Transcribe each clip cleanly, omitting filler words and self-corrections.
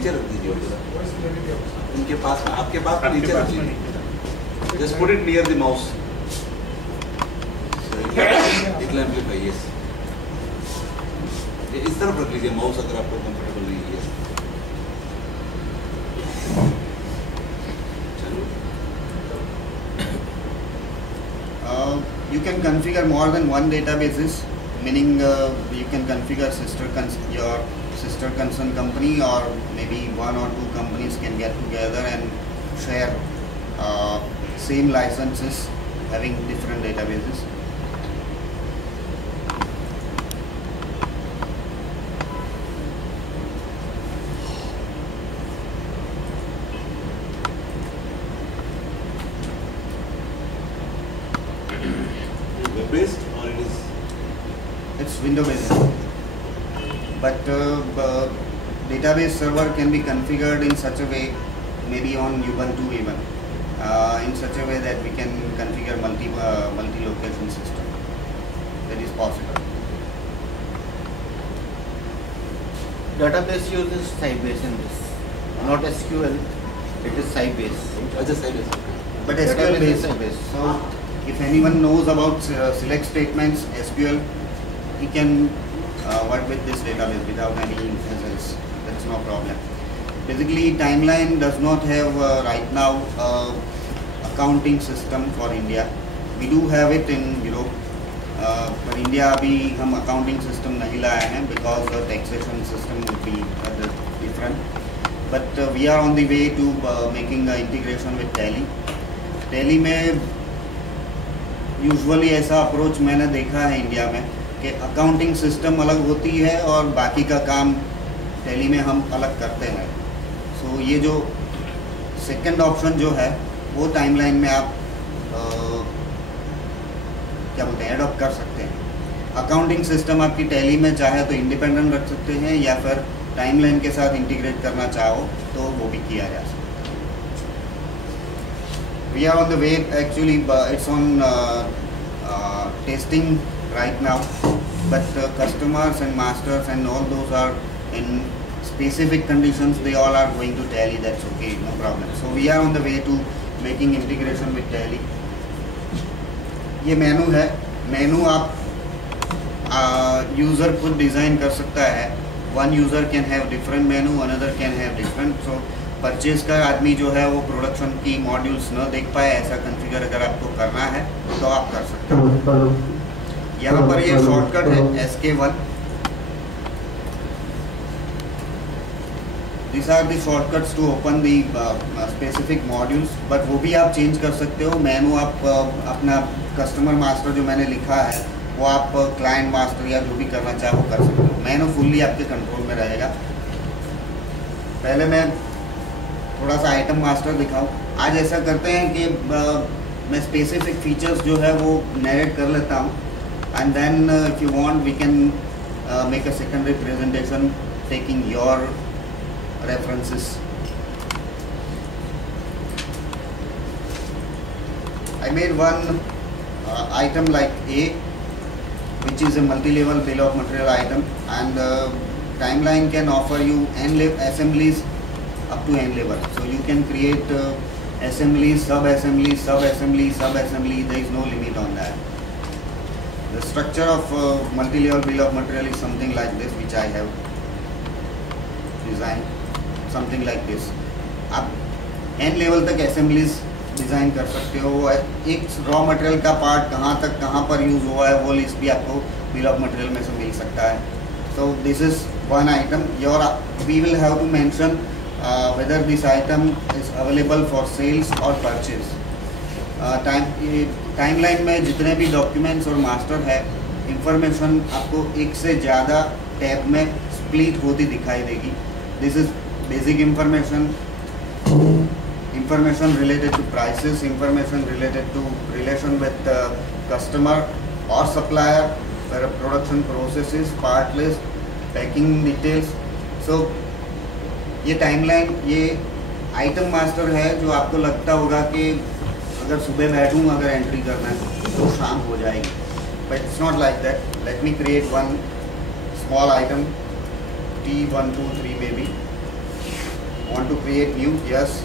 नीचे रख दीजिए उनके पास में, आपके पास में नीचे रख लीजिए. Just put it near the mouse. It will amplify, yes. इस तरफ रख लीजिए माउस अगर आपको कंफर्टेबल नहीं है. You can configure more than one databases, meaning you can configure your sister concern company, or maybe one or two companies can get together and share same licenses having different databases. Web-based or it is? It's window-based, but database server can be configured in such a way, maybe on Ubuntu even, in such a way that we can configure multi-location system. That is possible. Database uses Sybase in this, not SQL. It is Sybase. Just Sybase. But Database SQL is based. Sybase. So if anyone knows about select statements, SQL, he can work with this database without any hassles. That's no problem. Basically, Timeline does not have right now accounting system for India. We do have it in Europe. For India, अभी हम accounting system नहीं लाए हैं because the taxation system would be different. But we are on the way to making integration with Tally. Tally में usually ऐसा approach मैंने देखा है इंडिया में कि अकाउंटिंग सिस्टम अलग होती है और बाकी का काम टैली में हम अलग करते हैं. सो ये जो सेकंड ऑप्शन जो है वो टाइमलाइन में आप क्या बोलते हैं एडॉप्ट कर सकते हैं. अकाउंटिंग सिस्टम आपकी टैली में चाहे तो इंडिपेंडेंट रख सकते हैं या फिर टाइमलाइन के साथ इंटीग्रेट करना चाहो तो वो भी किया जा सकता है. We are on the way, actually it's on testing right now, but customers and masters and all those are in specific conditions, they all are going to Tally. That's okay, no problem. So we are on the way to making integration with Tally. ये मेनू है. मेनू आप user खुद design कर सकता है. One user can have different menu, another can have different. So purchase का आदमी जो है वो प्रोडक्शन की मॉड्यूल्स न देख पाए, ऐसा कॉन्फ़िगर अगर आपको करना है तो आप कर सकते हो. यहाँ पर ये शॉर्टकट है SK1. This are the shortcuts to open the specific modules, but वो भी आप चेंज कर सकते हो. मेनू आप अपना कस्टमर मास्टर जो मैंने लिखा है वो आप क्लाइंट मास्टर या जो भी करना चाहो कर सकते हो. मेनू फुल्ली आपके कंट्रोल में रहेगा. पहले मैं थोड़ा सा आइटम मास्टर दिखाऊं. आज ऐसा करते हैं कि मैं स्पेसिफिक फीचर्स जो है वो नरेट कर लेता हूं, and then if you want we can make a secondary presentation taking your references. I made one item like A, which is a multi-level bill of material item, and Timeline can offer you n assemblies up to n level. So you can create assemblies, sub-assemblies, sub-assembly, sub-assembly. There is no limit on that. The structure of multi-level bill of material is something like this, which I have designed. Something like this. आप n level तक assemblies design कर सकते हो. एक raw material का part कहाँ तक कहाँ पर यूज़ हुआ है वो लिस्ट भी आपको बिल ऑफ मटेरियल में से मिल सकता है. So this is one item. Your we will have to mention whether this item is available for sales or purchase. Timeline में जितने भी डॉक्यूमेंट्स और मास्टर है, इंफॉर्मेशन आपको एक से ज़्यादा टैब में स्प्लिट होती दिखाई देगी. This is basic information, information related to prices, information related to relation with customer or supplier, production processes, part list, packing details. So ये टाइमलाइन, ये आइटम मास्टर है जो आपको लगता होगा कि अगर सुबह बैठूँ अगर एंट्री करना है तो शाम हो जाएगी. But it's not like that. Let me create one small item T123 maybe. want to create new, yes.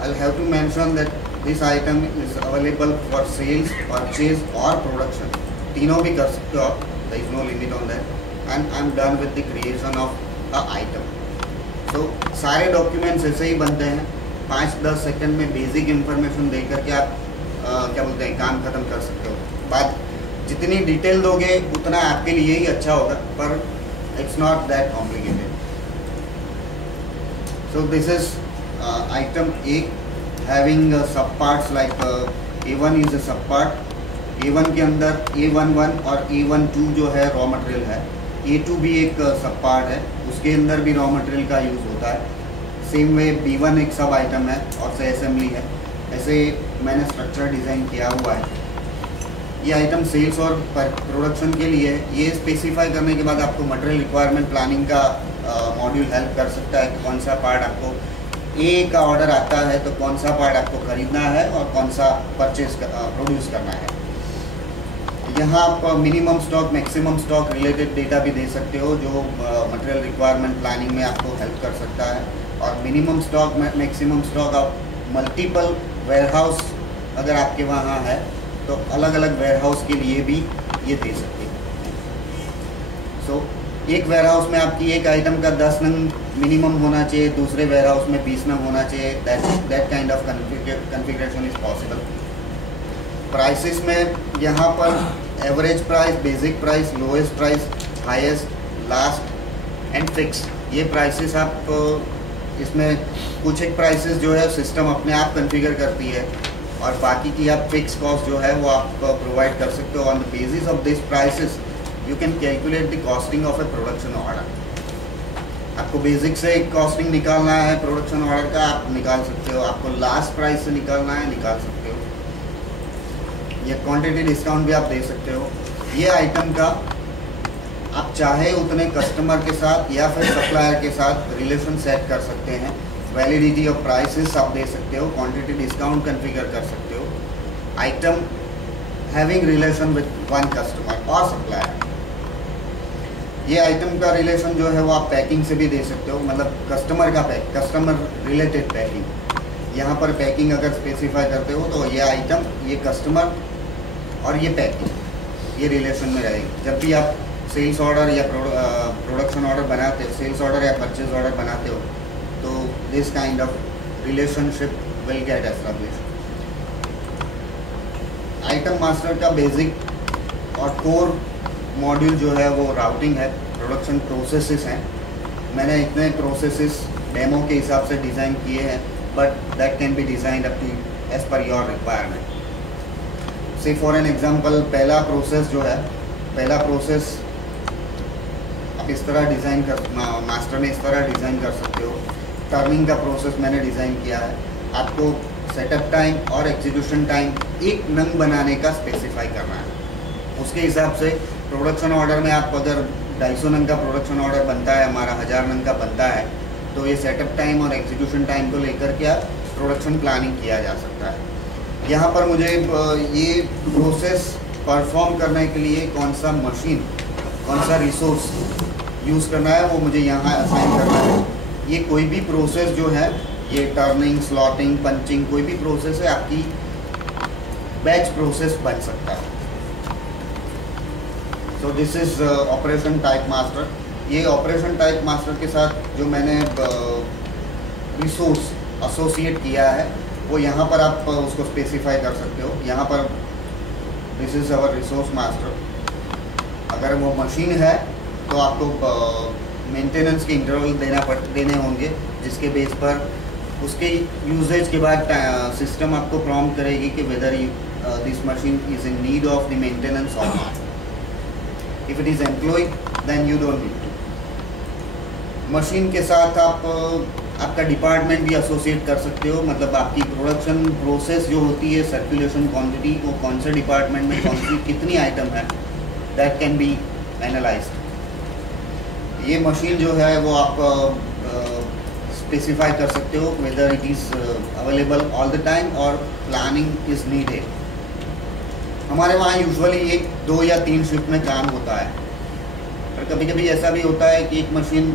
I'll have to mention that this item is available for sales, purchase or production. तीनों भी कर सकते हो आप, there is no limit on that. And I'm done with the creation of a item. So सारे documents ऐसे ही बनते हैं, 5-10 सेकंड में बेसिक इंफॉर्मेशन दे करके आप क्या बोलते हैं काम खत्म कर सकते हो. बात जितनी डिटेल दोगे उतना आपके लिए ही अच्छा होगा, पर it's not that complicated. So this is item A, having sub parts like A1 is a sub part. A1 के अंदर A11 और A12 जो है रॉ मटेरियल है, A2 भी एक सब पार्ट है, उसके अंदर भी रॉ मटेरियल का यूज़ होता है. सेम वे B1 एक सब आइटम है और से असेंबली है. ऐसे मैंने स्ट्रक्चर डिज़ाइन किया हुआ है. ये आइटम सेल्स और प्रोडक्शन के लिए ये स्पेसिफाई करने के बाद आपको मटेरियल रिक्वायरमेंट प्लानिंग का मॉड्यूल हेल्प कर सकता है कि कौन सा पार्ट आपको ए का ऑर्डर आता है तो कौन सा पार्ट आपको खरीदना है और कौन सा परचेज प्रोड्यूस करना है. यहाँ आप minimum stock maximum stock related data भी दे सकते हो जो मटेरियल रिक्वायरमेंट प्लानिंग में आपको हेल्प कर सकता है. और मिनिमम स्टॉक मैक्सिमम स्टॉक आप मल्टीपल वेयरहाउस अगर आपके वहाँ है तो अलग अलग वेयरहाउस के लिए भी ये दे सकते हैं. सो एक वेयरहाउस में आपकी एक आइटम का 10 नंग मिनिमम होना चाहिए, दूसरे वेयरहाउस में 20 नंग होना चाहिए. That kind of configuration is possible. Prices में यहाँ पर average price, basic price, lowest price, highest, last and fix, ये प्राइसेस आप इसमें कुछ एक प्राइसेस जो है सिस्टम अपने आप कॉन्फ़िगर करती है और बाकी की आप फिक्स कॉस्ट जो है वो आप प्रोवाइड कर सकते हो. On the basis of this prices you can calculate the costing of A production order. आपको बेसिक से कॉस्टिंग निकालना है प्रोडक्शन ऑर्डर का, आप निकाल सकते हो. आपको लास्ट प्राइस से निकालना है, निकाल सकते हो. ये क्वांटिटी डिस्काउंट भी आप दे सकते हो. ये आइटम का आप चाहे उतने कस्टमर के साथ या फिर सप्लायर के साथ रिलेशन सेट कर सकते हैं. वैलिडिटी ऑफ प्राइसेस आप दे सकते हो, क्वांटिटी डिस्काउंट कॉन्फ़िगर कर सकते हो. Atom having relation with one customer और सप्लायर. ये आइटम का रिलेशन जो है वो आप पैकिंग से भी दे सकते हो, मतलब कस्टमर का कस्टमर रिलेटेड पैकिंग. यहाँ पर पैकिंग अगर स्पेसिफाई करते हो तो ये आइटम, ये कस्टमर और ये पैकिंग ये रिलेशन में रहेगी. जब भी आप सेल्स ऑर्डर या प्रोडक्शन ऑर्डर बनाते हो, सेल्स ऑर्डर या परचेज ऑर्डर बनाते हो तो this kind of relationship will get established. Item master का बेसिक और कोर मॉड्यूल जो है वो राउटिंग है, प्रोडक्शन प्रोसेसेस हैं. मैंने इतने प्रोसेसेस डेमो के हिसाब से डिज़ाइन किए हैं, but that can be designed up to as per your requirement. Say for an example, पहला प्रोसेस जो है, पहला प्रोसेस आप इस तरह डिज़ाइन कर, मास्टर में इस तरह डिज़ाइन कर सकते हो. टर्निंग का प्रोसेस मैंने डिज़ाइन किया है. आपको सेटअप टाइम और एग्जीक्यूशन टाइम एक नंग बनाने का स्पेसिफाई करना है. उसके हिसाब से प्रोडक्शन ऑर्डर में आप अगर 250 नंग का प्रोडक्शन ऑर्डर बनता है, हमारा 1000 नंग का बनता है, तो ये सेटअप टाइम और एग्जीक्यूशन टाइम को लेकर के आप प्रोडक्शन प्लानिंग किया जा सकता है. यहाँ पर मुझे ये प्रोसेस परफॉर्म करने के लिए कौन सा मशीन, कौन सा रिसोर्स यूज़ करना है वो मुझे यहाँ असाइन करना है. ये कोई भी प्रोसेस जो है, ये टर्निंग, स्लॉटिंग, पंचिंग, कोई भी प्रोसेस है आपकी बैच प्रोसेस बन सकता है. So this is operation type master. ये ऑपरेशन टाइप मास्टर के साथ जो मैंने रिसोर्स एसोसिएट किया है वो यहाँ पर आप उसको स्पेसिफाई कर सकते हो. यहाँ पर this is our resource master. अगर वो मशीन है तो आपको मेंटेनेंस के इंटरवल देने होंगे, जिसके बेस पर उसके यूजेज के बाद सिस्टम आपको प्रॉम्प्ट करेगी कि whether this machine is in need of the maintenance और not. If it is employ then you don't need to. Machine के साथ आप आपका डिपार्टमेंट भी एसोसिएट कर सकते हो. मतलब आपकी प्रोडक्शन प्रोसेस जो होती है, सर्कुलेशन क्वांटिटी, वो कौन से डिपार्टमेंट में कौन सी कितनी आइटम है, दैट कैन बी एनालाइज्ड. ये मशीन जो है वो आप स्पेसिफाई कर सकते हो whether it is available all the time और प्लानिंग इज़ नीडेड. हमारे वहाँ यूजुअली 1, 2 या 3 शिफ्ट में काम होता है, पर कभी कभी ऐसा भी होता है कि एक मशीन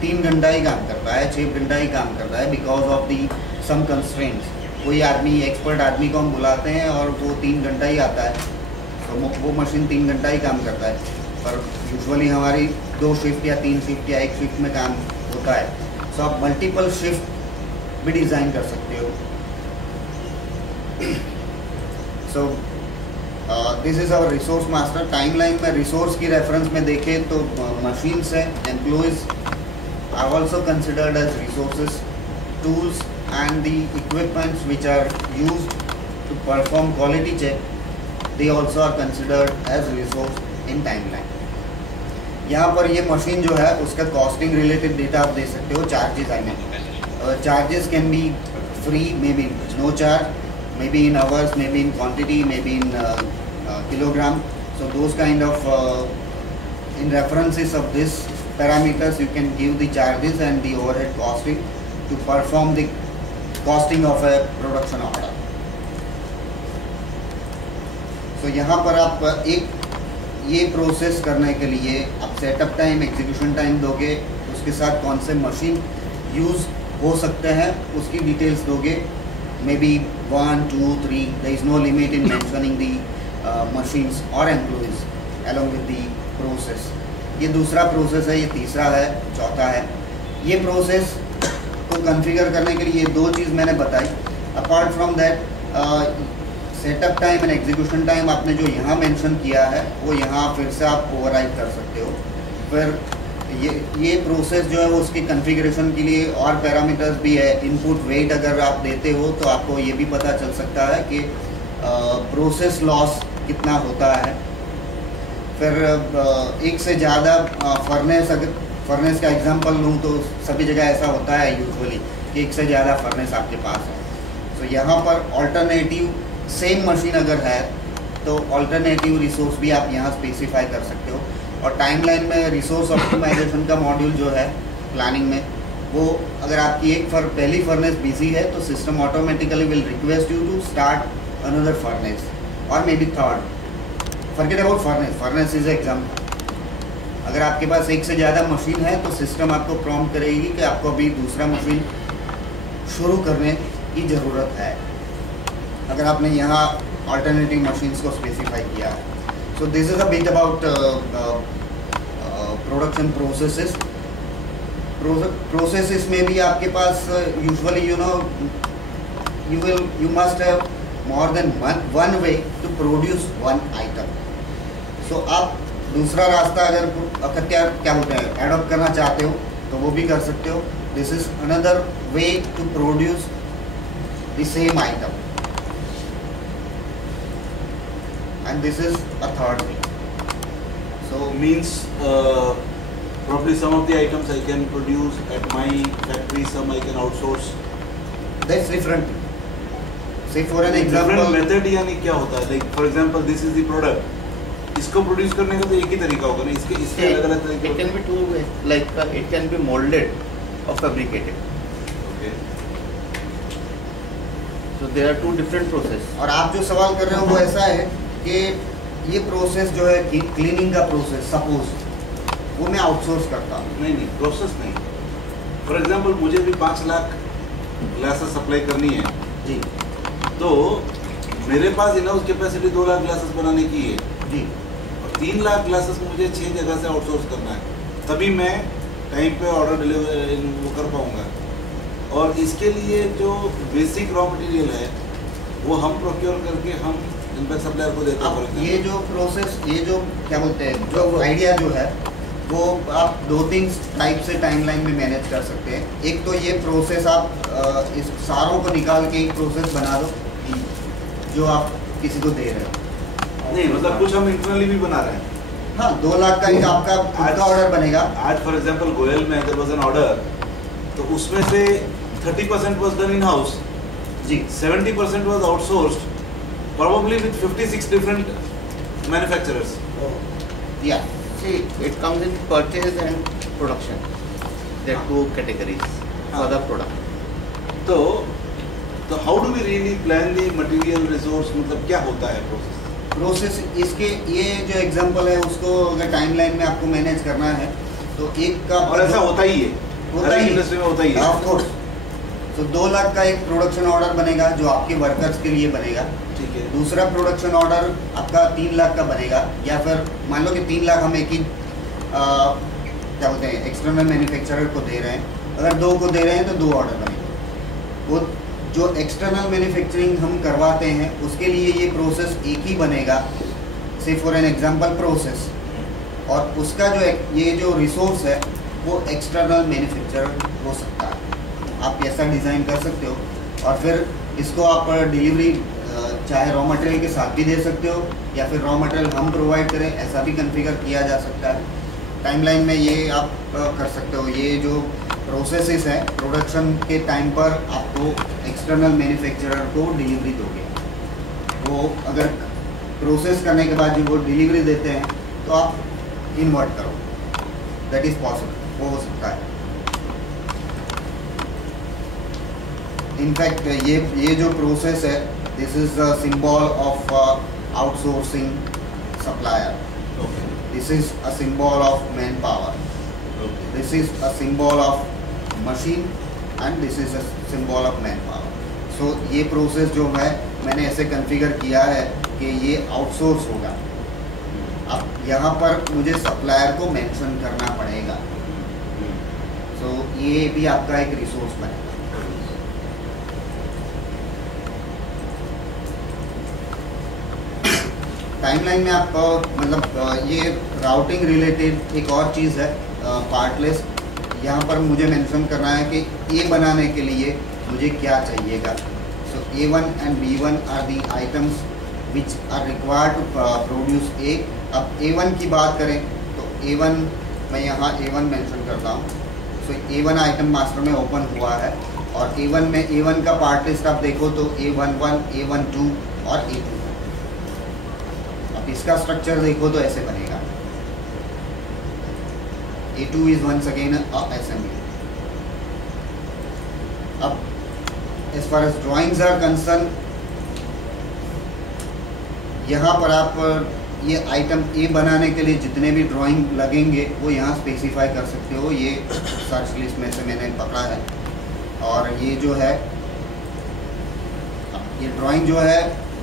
3 घंटा ही काम करता है, 6 घंटा ही काम करता है because of the some constraints. कोई आदमी, एक्सपर्ट आदमी को हम बुलाते हैं और वो 3 घंटा ही आता है, तो वो मशीन 3 घंटा ही काम करता है। पर यूजुअली हमारी 2 शिफ्ट या 3 शिफ्ट या 1 शिफ्ट में काम होता है। सो आप मल्टीपल शिफ्ट भी डिज़ाइन कर सकते हो। So this is our resource master. Timeline में रिसोर्स की रेफरेंस में देखें तो मशीन्स हैं, employees are also considered as resources, tools and the equipments which are used to perform quality check, they also are considered as resource in timeline. यहाँ पर ये machine जो है उसका कॉस्टिंग रिलेटेड डेटा आप दे सकते हो। Charges I mean charges can be free, maybe no charge, maybe in hours, maybe in quantity, maybe in kilogram. So those kind of in references of this parameters you can give the charges and the overhead costing to perform the costing of a production order. So यहाँ पर आप एक ये process करने के लिए आप setup time, execution time दोगे, उसके साथ कौन से मशीन यूज़ हो सकते हैं उसकी डिटेल्स दोगे। May be 1, 2, 3, there is no limit in mentioning the machines or employees along with the process. ये दूसरा प्रोसेस है, ये तीसरा है, चौथा है। ये प्रोसेस को कॉन्फ़िगर करने के लिए ये 2 चीज़ मैंने बताई। Apart from that setup time and execution time आपने जो यहाँ मेंशन किया है वो यहाँ फिर से आप ओवरराइड कर सकते हो। फिर ये प्रोसेस जो है वो उसकी कॉन्फ़िगरेशन के लिए और पैरामीटर्स भी है। इनपुट वेट अगर आप देते हो तो आपको ये भी पता चल सकता है कि प्रोसेस लॉस कितना होता है। फिर एक से ज़्यादा फर्नेस, अगर फर्नेस का एग्जांपल लूँ तो सभी जगह ऐसा होता है यूजुअली कि एक से ज़्यादा फर्नेस आपके पास है। तो यहाँ पर ऑल्टरनेटिव सेम मशीन अगर है तो ऑल्टरनेटिव रिसोर्स भी आप यहाँ स्पेसिफाई कर सकते हो। और टाइमलाइन में रिसोर्स ऑप्टिमाइजेशन का मॉड्यूल जो है प्लानिंग में, वो अगर आपकी पहली फर्नेस बिजी है तो system automatically will request you to start another furnace और may be third. Forget about furnace is example. अगर आपके पास एक से ज़्यादा मशीन है तो सिस्टम आपको प्रॉम्प्ट करेगी कि आपको अभी दूसरा मशीन शुरू करने की ज़रूरत है, अगर आपने यहाँ अल्टरनेटिव मशीन्स को स्पेसिफाई किया है। So this is a bit about production processes. Processes में भी आपके पास usually you must have more than one way to produce one item. So आप दूसरा रास्ता अगर क्या बोलते हैं एडॉप्ट करना चाहते हो तो वो भी कर सकते हो। This is another way to produce the same item and this is a third way. So means probably some of the items I can produce at my factory, some I can outsource. That's different. Say for an example. Different method यानी क्या होता है? Like for example, this is the product. इसको produce करने का तो एक ही तरीका होगा ना, इसके अलग-अलग तरीके। It can be two ways, like it can be molded or fabricated. Okay. So there are two different process. और आप जो सवाल कर रहे हो वो ऐसा है कि ये प्रोसेस जो है क्लीनिंग का प्रोसेस, सपोज वो मैं आउटसोर्स करता हूँ। नहीं प्रोसेस नहीं। फॉर एग्जांपल मुझे भी 5 लाख ग्लासेस सप्लाई करनी है जी, तो मेरे पास in house capacity 2 lakh glasses बनाने की है जी, और 3 लाख ग्लासेस मुझे 6 जगह से आउटसोर्स करना है, तभी मैं टाइम पे ऑर्डर डिलीवर वो कर पाऊँगा। और इसके लिए जो बेसिक रॉ मटेरियल है वो हम प्रोक्योर करके हम इनपैक्ट सप्लायर को देते हैं। ये जो प्रोसेस, ये जो क्या बोलते हैं, जो आइडिया जो है वो आप 2-3 टाइप से टाइमलाइन में मैनेज कर सकते हैं। एक तो ये प्रोसेस आप इस सारों को निकाल के एक प्रोसेस बना दो जो आप किसी को दे रहे हो। नहीं मतलब कुछ हम इंटरनली भी बना रहे हैं। हाँ, 2 लाख का एक आपका खुद का ऑर्डर बनेगा। आज फॉर एग्जांपल गोयल में अगर वॉज एन ऑर्डर तो उसमें से 30% वॉज डन इन हाउस जी, 70% was outsourced, probably with 56 different manufacturers. Yeah, see, it comes in purchase and production. There are two categories for the product. तो how do we really plan the material resource, मतलब क्या होता है process? इसके ये जो example है उसको अगर टाइमलाइन में आपको मैनेज करना है तो एक का, और ऐसा होता ही है होता हर ही इंडस्ट्री में होता ही है। Of course. तो 2 लाख का एक प्रोडक्शन ऑर्डर बनेगा जो आपके वर्कर्स के लिए बनेगा। ठीक है। दूसरा प्रोडक्शन ऑर्डर आपका 3 लाख का बनेगा, या फिर मान लो कि 3 लाख हम एक ही क्या बोलते हैं एक्सटर्नल मैन्युफैक्चरर को दे रहे हैं। अगर 2 को दे रहे हैं तो 2 ऑर्डर बनेंगे। वो जो एक्सटर्नल मैन्युफैक्चरिंग हम करवाते हैं उसके लिए ये प्रोसेस एक ही बनेगा, से फॉर एन एग्जांपल प्रोसेस, और उसका जो ये जो रिसोर्स है वो एक्सटर्नल मैन्युफैक्चरर हो सकता है। आप ऐसा डिज़ाइन कर सकते हो और फिर इसको आप डिलीवरी चाहे रॉ मटेरियल के साथ भी दे सकते हो या फिर रॉ मटेरियल हम प्रोवाइड करें, ऐसा भी कॉन्फ़िगर किया जा सकता है। टाइमलाइन में ये आप कर सकते हो। ये जो प्रोसेसेस है प्रोडक्शन के टाइम पर आपको एक्सटर्नल मैन्युफैक्चरर को डिलीवरी दोगे, वो अगर प्रोसेस करने के बाद जो वो डिलीवरी देते हैं तो आप इन्वर्ट करो, दैट इज़ पॉसिबल, वो हो सकता है। इनफैक्ट ये जो प्रोसेस है this is the symbol of outsourcing supplier, this is a symbol of man power, this is a symbol of machine and this is a symbol of man power. So ये process जो है मैंने ऐसे configure किया है कि ये outsource होगा। अब यहाँ पर मुझे सप्लायर को मेंशन करना पड़ेगा, सो ये भी आपका एक रिसोर्स बनेगा। टाइमलाइन में आपको मतलब ये राउटिंग रिलेटेड एक और चीज़ है पार्ट लिस्ट। यहाँ पर मुझे मेंशन करना है कि ए बनाने के लिए मुझे क्या चाहिएगा। So A1 and B1 are the items which are required to produce A. अब A1 की बात करें तो A1 मैं यहाँ A1 मेंशन करता हूँ। सो A1 आइटम मास्टर में ओपन हुआ है और A1 में A1 का पार्ट लिस्ट आप देखो तो A11, A12 और A2। इसका स्ट्रक्चर देखो तो ऐसे बनेगा। A2 is once again assembly. अब as far as drawings are concern, यहाँ पर आप ये आइटम ए बनाने के लिए जितने भी ड्राइंग लगेंगे वो यहाँ स्पेसिफाई कर सकते हो। ये सर्च लिस्ट में से मैंने पकड़ा है और ये जो है ये ड्राइंग जो है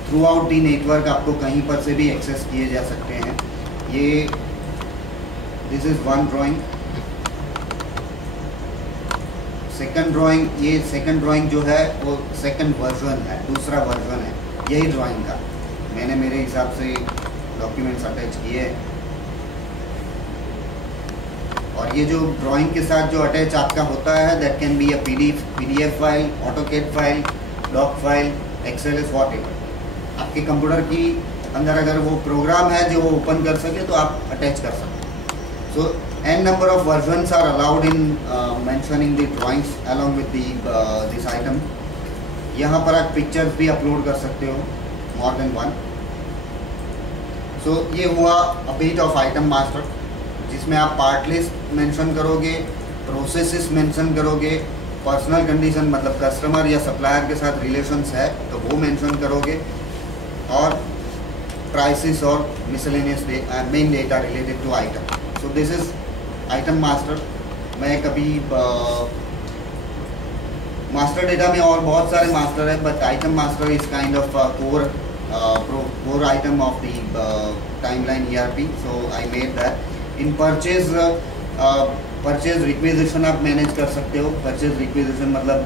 थ्रू आउट दी नेटवर्क आपको कहीं पर से भी एक्सेस किए जा सकते हैं। ये this is one drawing. Second drawing, ये सेकंड ड्राइंग जो है वो सेकंड वर्जन है, दूसरा वर्जन है यही ड्राइंग का। मैंने मेरे हिसाब से डॉक्यूमेंट्स अटैच किए हैं और ये जो ड्राइंग के साथ जो अटैच आपका होता है that can be a PDF file, AutoCAD file, doc file, Excel, whatever. आपके कंप्यूटर की अंदर अगर वो प्रोग्राम है जो वो ओपन कर सके तो आप अटैच कर सकते हैं। So n number of versions are allowed in mentioning the drawings along with this item. यहाँ पर आप पिक्चर्स भी अपलोड कर सकते हो, मोर देन वन। सो ये हुआ a bit of item master जिसमें आप पार्ट लिस्ट मेंशन करोगे, प्रोसेसेस मेंशन करोगे, पर्सनल कंडीशन मतलब कस्टमर या सप्लायर के साथ रिलेशंस है तो वो मेंशन करोगे, और प्राइसेस और miscellaneous main data related to item. So this is item master. मैं कभी मास्टर डेटा में और बहुत सारे मास्टर है but item master is kind of core item of the timeline ERP। So I made that in purchase requisition आप manage कर सकते हो। परचेज रिक्विजिशन मतलब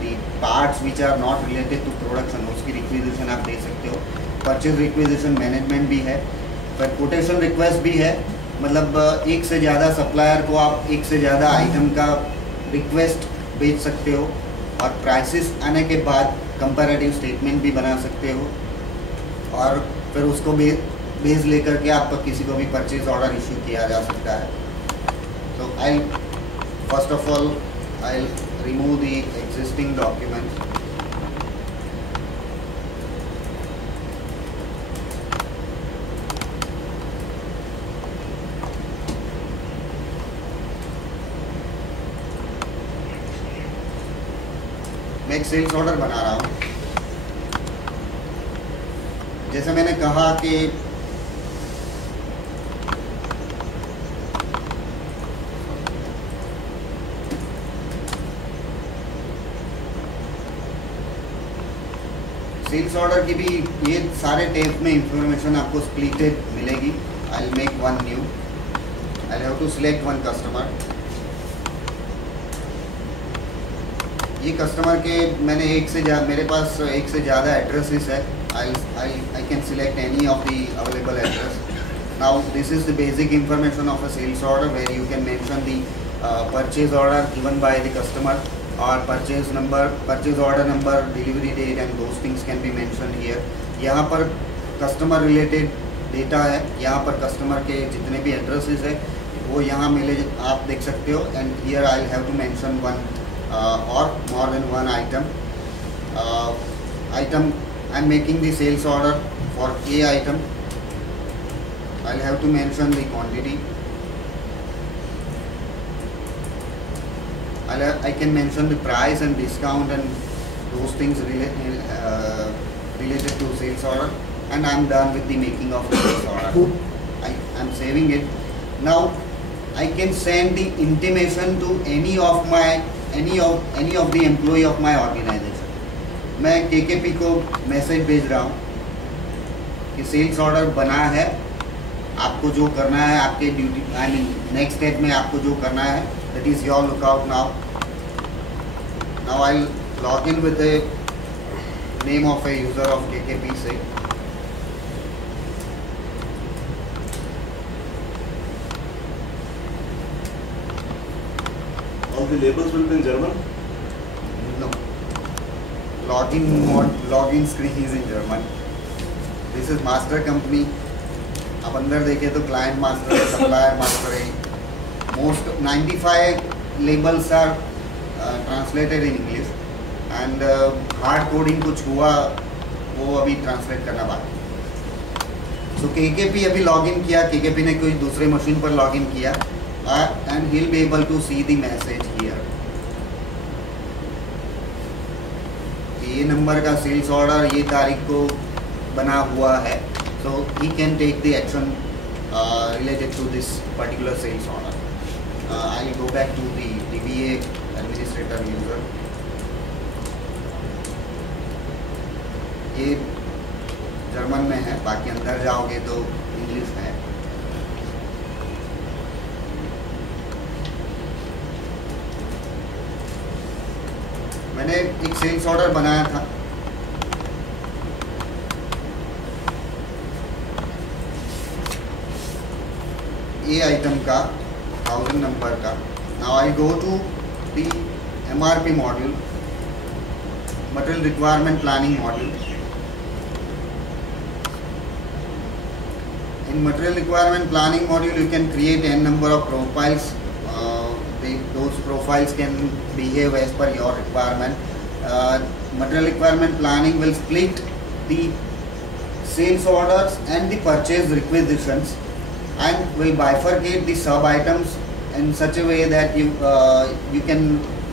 the parts which are not related to production, उसकी requisition आप दे सकते हो। परचेज रिक्विजिशन मैनेजमेंट भी है, पर कोटेशन रिक्वेस्ट भी है, मतलब एक से ज़्यादा सप्लायर को आप एक से ज़्यादा आइटम का रिक्वेस्ट भेज सकते हो और प्राइसेस आने के बाद कंपैरेटिव स्टेटमेंट भी बना सकते हो और फिर उसको बेस लेकर के आप किसी को भी परचेज ऑर्डर इशू किया जा सकता है। So first of all I'll remove the existing documents. मैं एक सेल्स ऑर्डर बना रहा हूँ। जैसे मैंने कहा कि सेल्स ऑर्डर की भी ये सारे टैब में इंफॉर्मेशन आपको स्प्लिटेड मिलेगी. I will make one new. I have to select one customer. ये कस्टमर के मैंने मेरे पास एक से ज़्यादा एड्रेसेस है. I can select any of the available address. Now this is the basic information of a sales order, where you can mention the purchase order given by the customer, or purchase order number, delivery date, and those things can be mentioned here. यहाँ पर customer related data है. यहाँ पर customer के जितने भी addresses है वो यहाँ मिले आप देख सकते हो. And here I'll have to mention one or more than one item. I'm making the sales order for A item. I'll have to mention the quantity. I can mention the price and discount and those things related to sales order, and I'm done with the making of the sales order. I'm saving it. Now I can send the intimation to any of the employee of my organization. मैं KKP को message भेज रहा हूँ कि sales order बना है, आपको जो करना है आपके ड्यूटी नेक्स्ट स्टेप में आपको जो करना है, that is your lookout now. Now I log in with the name of A user of KKP से. All the labels will be in German? No. Login screen is in German. This is master company. अब अंदर देखें तो client master है, supplier master है. Most 95 labels are translated in English, and hard coding कुछ हुआ वो अभी translate करना बाकी. So KKP अभी login किया, KKP ने कोई दूसरे मशीन पर login किया, and he'll be able to see the message here. ये नंबर का सेल्स ऑर्डर ये तारीख को बना हुआ है, so he can take the action related to this particular sales order. I will go back to the DBA administrator user. ये German में है, बाकी अंदर जाओगे तो इंग्लिश है. मैंने एक सेल्स ऑर्डर बनाया था. ए आइटम का 1000 नंबर का. Now I go to the MRP module, material requirement planning module. In material requirement planning module you can create n number of profiles. Those profiles can behave as per your requirement. Material requirement planning will split the sales orders and the purchase requisitions, and will bifurcate the sub items in such a way that you can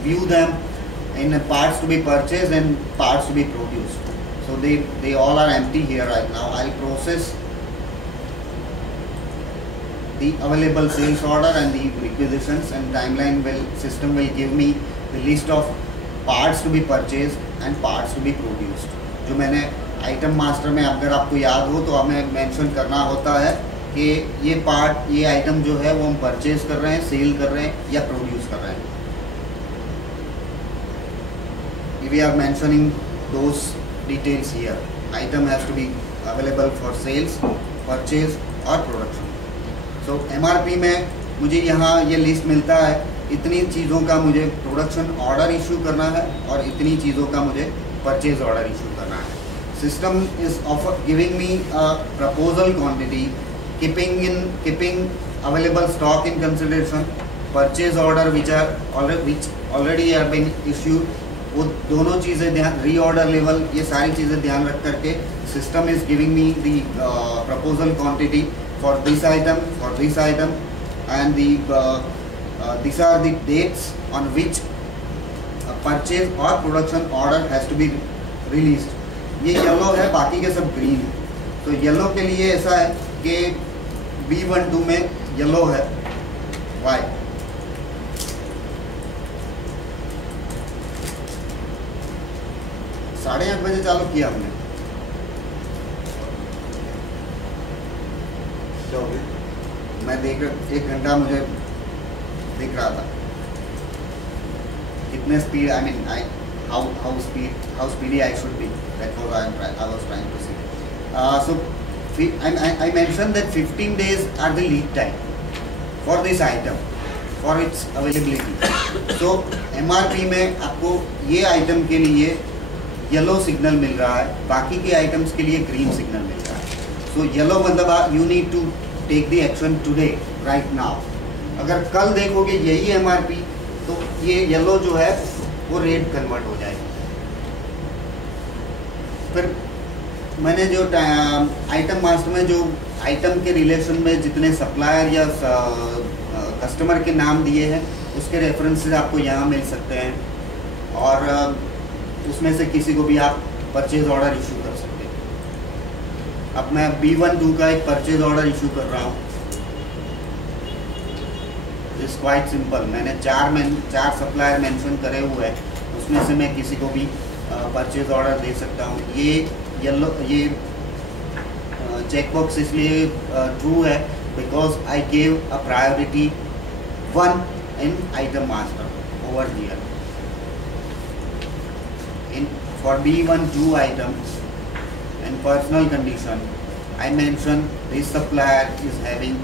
view them in parts to be purchased and parts to be produced. So they all are empty here right now. I'll process the available sales order and the requisitions, and system will give me the list of parts to be purchased and parts to be produced. जो मैंने item master में, अगर आपको याद हो तो हमें mention करना होता है कि ये आइटम जो है वो हम परचेज कर रहे हैं, सेल कर रहे हैं या प्रोड्यूस कर रहे हैं. We are mentioning those details here. Item has to be available for sales, purchase or production. तो MRP में मुझे यहाँ ये लिस्ट मिलता है, इतनी चीज़ों का मुझे प्रोडक्शन ऑर्डर इशू करना है और इतनी चीज़ों का मुझे परचेज ऑर्डर इशू करना है. System is giving me a proposal quantity, keeping available stock in consideration, purchase order which already have been issued. वो दोनों चीज़ें ध्यान, रीऑर्डर लेवल, ये सारी चीज़ें ध्यान रख करके system is giving me the proposal quantity for this item, and these are the dates on which a purchase or production order has to be released. ये येलो है, बाकी के सब ग्रीन है. तो येलो के लिए ऐसा है कि B12 में येलो है. वाई 8:30 बजे चालू किया हमने. क्या हो गया? मैं देख 1 घंटा मुझे दिख रहा था कितने speed, I mean I how speedy I should be. That was I was trying to say. So I mentioned that 15 days are the lead time for this item, for its availability. So MRP में आपको ये item के लिए yellow signal मिल रहा है, बाकी के items के लिए ग्रीन सिग्नल मिल रहा है. So येलो मतलब you need to take the action today, right now. अगर कल देखोगे यही MRP तो ये येलो जो है वो रेड कन्वर्ट हो जाएगी. फिर मैंने जो आइटम मास्टर में जो आइटम के रिलेशन में जितने सप्लायर या कस्टमर के नाम दिए हैं उसके रेफरेंसेस आपको यहाँ मिल सकते हैं, और उसमें से किसी को भी आप परचेज ऑर्डर इशू कर सकते हैं. अब मैं B12 का एक परचेज ऑर्डर इशू कर रहा हूँ. It's quite simple. मैंने चार सप्लायर मेंशन करे हुए हैं, उसमें से मैं किसी को भी परचेज ऑर्डर दे सकता हूँ. ये चेकबॉक्स इसलिए ट्रू है because I gave a priority 1 in item master over here. In for B12 item in personal condition I mention this supplier is having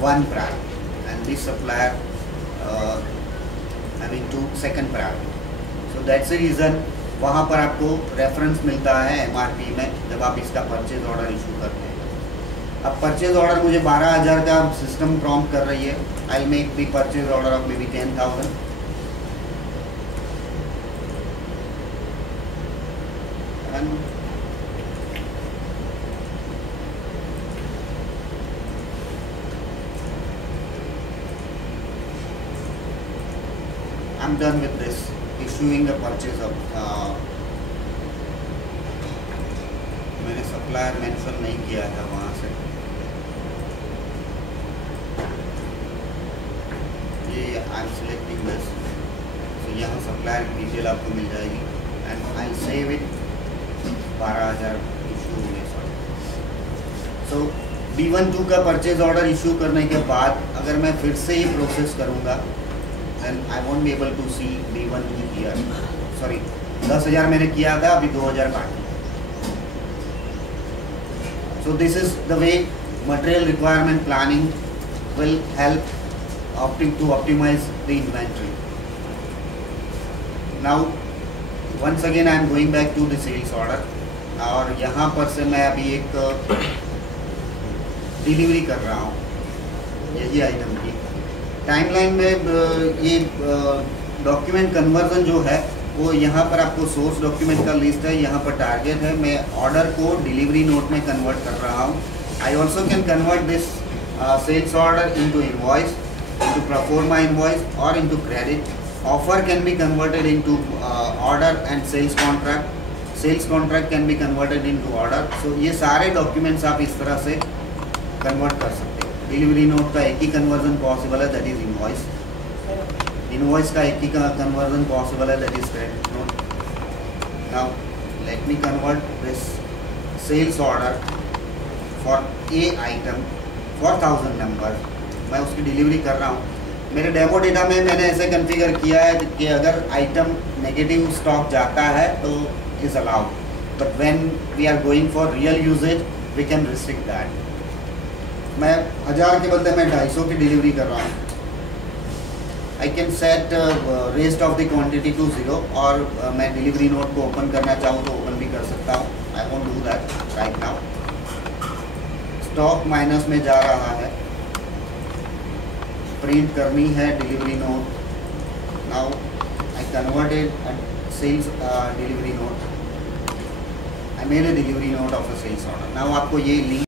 1 priority and this supplier having 2 second priority. So that's the reason वहाँ पर आपको reference मिलता है MRP में जब आप इसका purchase order issue करते हैं. अब परचेज ऑर्डर मुझे 12,000 का सिस्टम प्रॉम्प्ट कर रही है. I make the purchase order of may be 10,000. And I'm done with this issuing a purchase of मैंने सप्लायर मेंशन नहीं किया है वहाँ से. ये आई एम सिलेक्टिंग दिस, तो यहाँ सप्लायर की डिटेल आपको मिल जाएगी and I save it. 12,000 issue होने सो B12 का परचेज ऑर्डर इशू करने के बाद अगर मैं फिर से ही प्रोसेस करूँगा then I won't be able to see B12 here. Sorry, 10,000 मैंने किया था, अभी 2,000 बाकी. So this is the way material requirement planning will help to optimize the inventory. Now once again I am going back to the sales order, और यहाँ पर से मैं अभी एक डिलीवरी कर रहा हूँ यही आइटम की. टाइमलाइन में ये डॉक्यूमेंट कन्वर्जन जो है वो यहाँ पर आपको सोर्स डॉक्यूमेंट का लिस्ट है, यहाँ पर टारगेट है. मैं ऑर्डर को डिलीवरी नोट में कन्वर्ट कर रहा हूँ. I also can convert this sales order into invoice, into proforma invoice और into credit. Offer can be converted into order and sales contract. Sales contract can be converted into order. So ये सारे documents आप इस तरह से convert कर सकते हैं. डिलीवरी नोट का एक ही कन्वर्जन पॉसिबल है, दैट इज इनवॉइस. इनवॉइस का एक ही कन्वर्जन पॉसिबल है, that is credit note. Now let me convert this sales order for a item 4,000 number. मैं उसकी डिलीवरी कर रहा हूँ. मेरे डेमो डेटा में मैंने ऐसे कॉन्फ़िगर किया है कि अगर आइटम नेगेटिव स्टॉक जाता है तो is allowed, but when we are going for real usage we can restrict that. मैं 1000 के बदले में 250 की डिलीवरी कर रहा हूँ. I can set rest of the quantity to 0, और मैं डिलीवरी नोट को ओपन करना चाहूँ तो ओपन भी कर सकता हूँ. I won't do that right now. Stock minus में जा रहा है, प्रिंट करनी है delivery note. Now I converted sales delivery note. I made a delivery note of a sales order. Now आपको ये लिंक